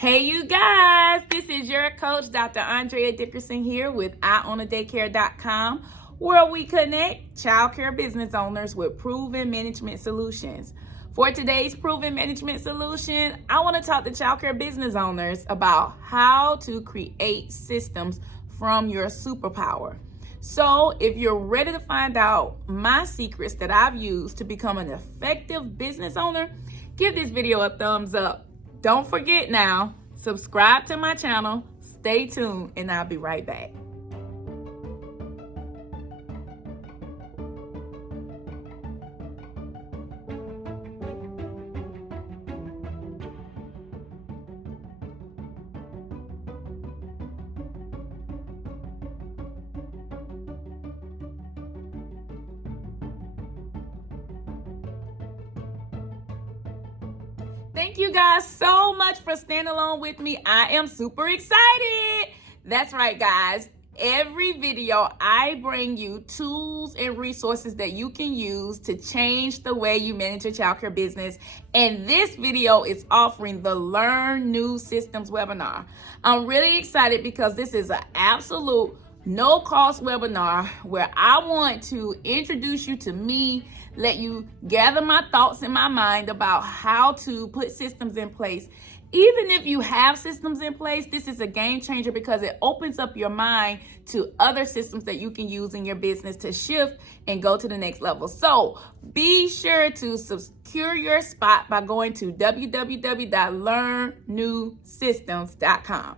Hey you guys, this is your coach, Dr. Andrea Dickerson here with IOwnADaycare.com, where we connect childcare business owners with proven management solutions. For today's proven management solution, I want to talk to childcare business owners about how to create systems from your superpower. So if you're ready to find out my secrets that I've used to become an effective business owner, give this video a thumbs up. Don't forget now, subscribe to my channel, stay tuned, and I'll be right back. Thank you guys so much for standing along with me. I am super excited. That's right, guys. Every video, I bring you tools and resources that you can use to change the way you manage your childcare business. And this video is offering the Learn New Systems webinar. I'm really excited because this is an absolute no-cost webinar where I want to introduce you to me, let you gather my thoughts in my mind about how to put systems in place. Even if you have systems in place, this is a game changer because it opens up your mind to other systems that you can use in your business to shift and go to the next level. So be sure to secure your spot by going to www.learnnewsystems.com.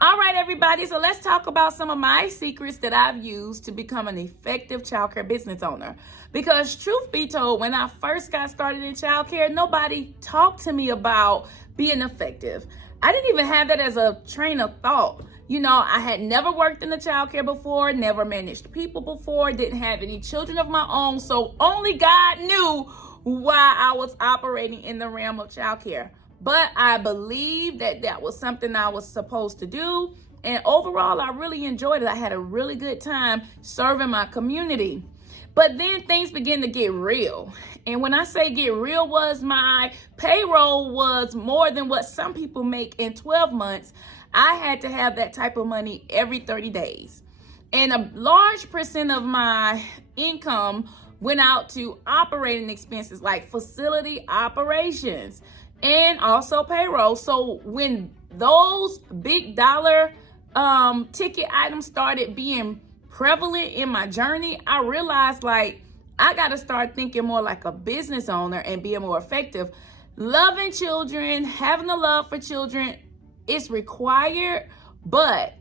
All right, everybody, so let's talk about some of my secrets that I've used to become an effective childcare business owner. Because truth be told, when I first got started in childcare, nobody talked to me about being effective. I didn't even have that as a train of thought. You know, I had never worked in the childcare before, never managed people before, didn't have any children of my own, so only God knew why I was operating in the realm of childcare. But I believed that that was something I was supposed to do. And overall, I really enjoyed it. I had a really good time serving my community. But then things began to get real. And when I say get real, was my payroll was more than what some people make in 12 months. I had to have that type of money every 30 days. And a large percent of my income went out to operating expenses like facility operations and also payroll. So when those big dollar ticket items started being prevalent in my journey, I realized like I got to start thinking more like a business owner and being more effective. Loving children, having a love for children, it's required, but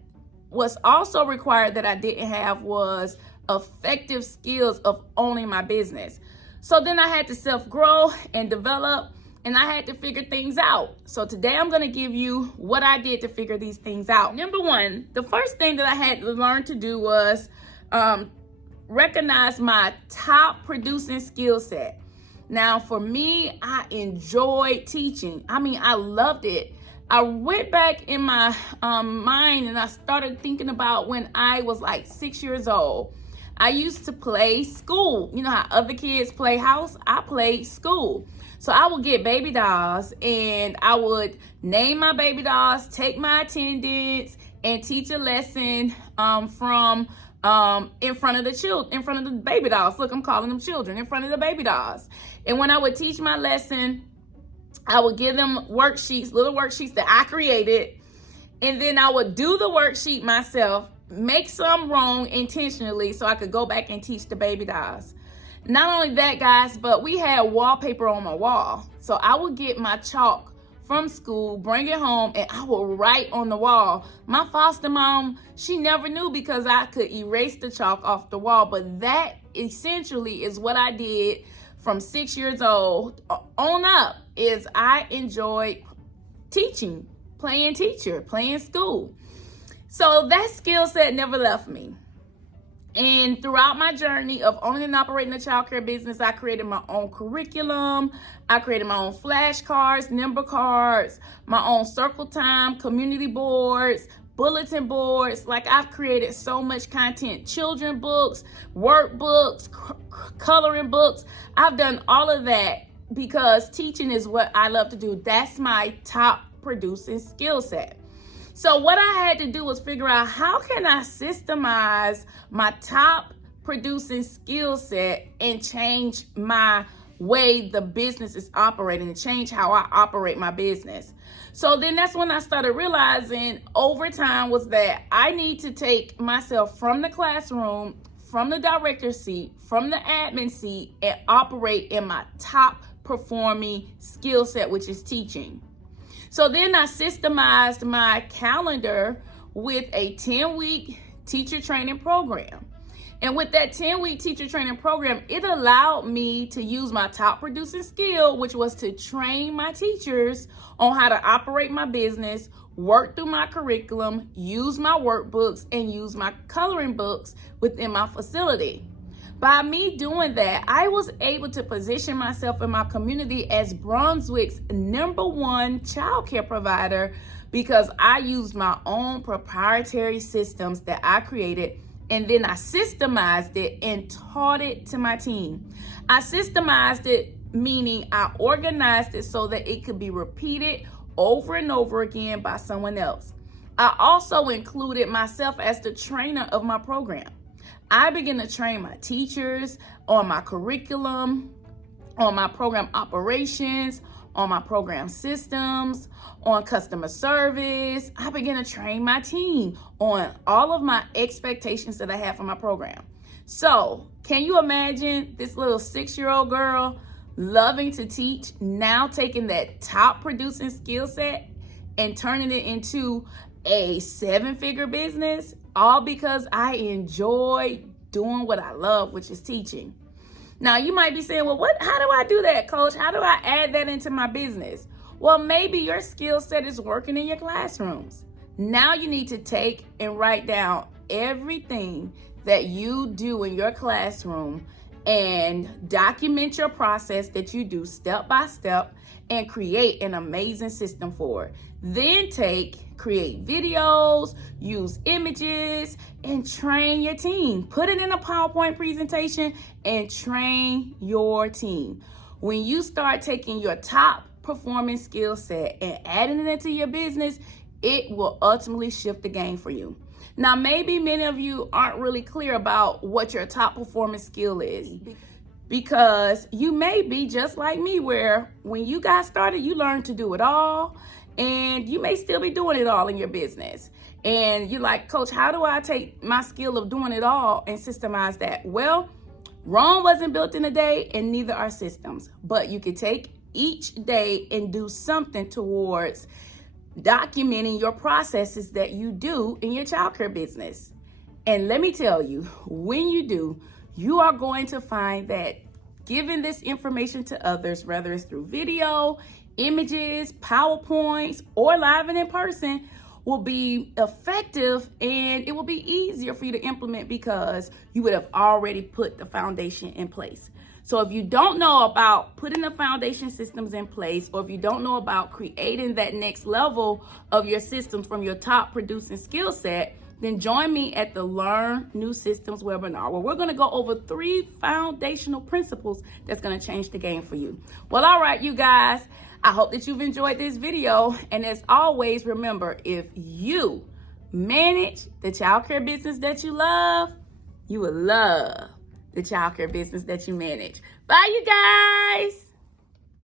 what's also required that I didn't have was effective skills of owning my business. So then I had to self-grow and develop, and I had to figure things out. So today I'm going to give you what I did to figure these things out. Number one, the first thing that I had to learn to do was recognize my top producing skill set. Now, for me, I enjoyed teaching. I mean, I loved it. I went back in my mind and I started thinking about when I was like 6 years old. I used to play school. You know how other kids play house? I played school. So I would get baby dolls and I would name my baby dolls, take my attendance, and teach a lesson from in front of the baby dolls. Look, I'm calling them children, in front of the baby dolls. And when I would teach my lesson, I would give them worksheets, little worksheets that I created, and then I would do the worksheet myself, make some wrong intentionally so I could go back and teach the baby dolls. Not only that, guys, but we had wallpaper on my wall. So I would get my chalk from school, bring it home, and I would write on the wall. My foster mom, she never knew because I could erase the chalk off the wall, but that essentially is what I did from 6 years old on up. Is I enjoyed teaching, playing teacher, playing school. So that skill set never left me. And throughout my journey of owning and operating a childcare business, I created my own curriculum. I created my own flashcards, number cards, my own circle time, community boards, bulletin boards. Like, I've created so much content, children books, workbooks, coloring books. I've done all of that because teaching is what I love to do. That's my top producing skill set. So what I had to do was figure out, how can I systemize my top producing skill set and change my way the business is operating, and change how I operate my business. So then that's when I started realizing over time was that I need to take myself from the classroom, from the director's seat, from the admin seat, and operate in my top performing skill set, which is teaching. So then I systemized my calendar with a 10-week teacher training program. And with that 10-week teacher training program, it allowed me to use my top producing skill, which was to train my teachers on how to operate my business, work through my curriculum, use my workbooks, and use my coloring books within my facility. By me doing that, I was able to position myself in my community as Brunswick's #1 childcare provider, because I used my own proprietary systems that I created, and then I systemized it and taught it to my team. I systemized it, meaning I organized it so that it could be repeated over and over again by someone else. I also included myself as the trainer of my program. I began to train my teachers on my curriculum, on my program operations, on my program systems, on customer service. I began to train my team on all of my expectations that I have for my program. So, can you imagine this little 6-year-old girl loving to teach, now taking that top producing skill set and turning it into a 7-figure business, all because I enjoy doing what I love, which is teaching. Now, you might be saying, well, how do I do that, Coach? How do I add that into my business? Well, maybe your skill set is working in your classrooms. Now you need to take and write down everything that you do in your classroom and document your process that you do step by step and create an amazing system for it. Then create videos, use images, and train your team. Put it in a PowerPoint presentation and train your team. When you start taking your top performing skill set and adding it into your business, it will ultimately shift the game for you. Now, maybe many of you aren't really clear about what your top performance skill is, because you may be just like me, where when you got started, you learned to do it all, and you may still be doing it all in your business. And you're like, Coach, how do I take my skill of doing it all and systemize that? Well, Rome wasn't built in a day, and neither are systems, but you can take each day and do something towards documenting your processes that you do in your childcare business. And let me tell you, when you do, you are going to find that giving this information to others, whether it's through video, images, PowerPoints, or live and in person, will be effective, and it will be easier for you to implement because you would have already put the foundation in place. So if you don't know about putting the foundation systems in place, or if you don't know about creating that next level of your systems from your top producing skill set, then join me at the Learn New Systems webinar, where we're going to go over 3 foundational principles that's going to change the game for you. Well, all right, you guys, I hope that you've enjoyed this video. And as always, remember, if you manage the childcare business that you love, you will love the childcare business that you manage. Bye, you guys.